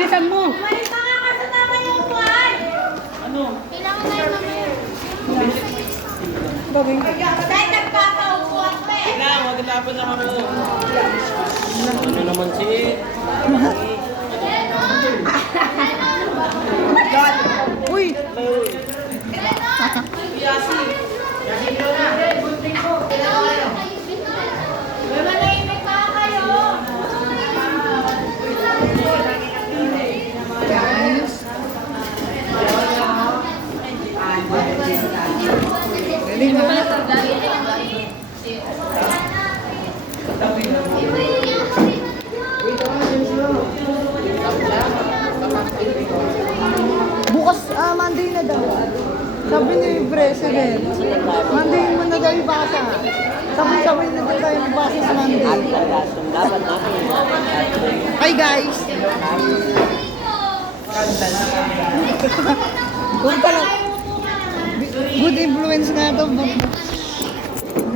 bilisan mo. May mga kasama yung buwan. Ano? Kailangan na yung mamaya. Gawin. Dahil nagpapaupo ako eh. Kailangan, magkatapon na ako. Ano naman si... Uy! Manahimik pa kayo. Galing ha? Bukas, Monday na daw. Sabi ni President, Monday mo na daw ibasa. Sabay-sabay na daw tayo ibasa sa Monday. Hi guys! Good influence nga to.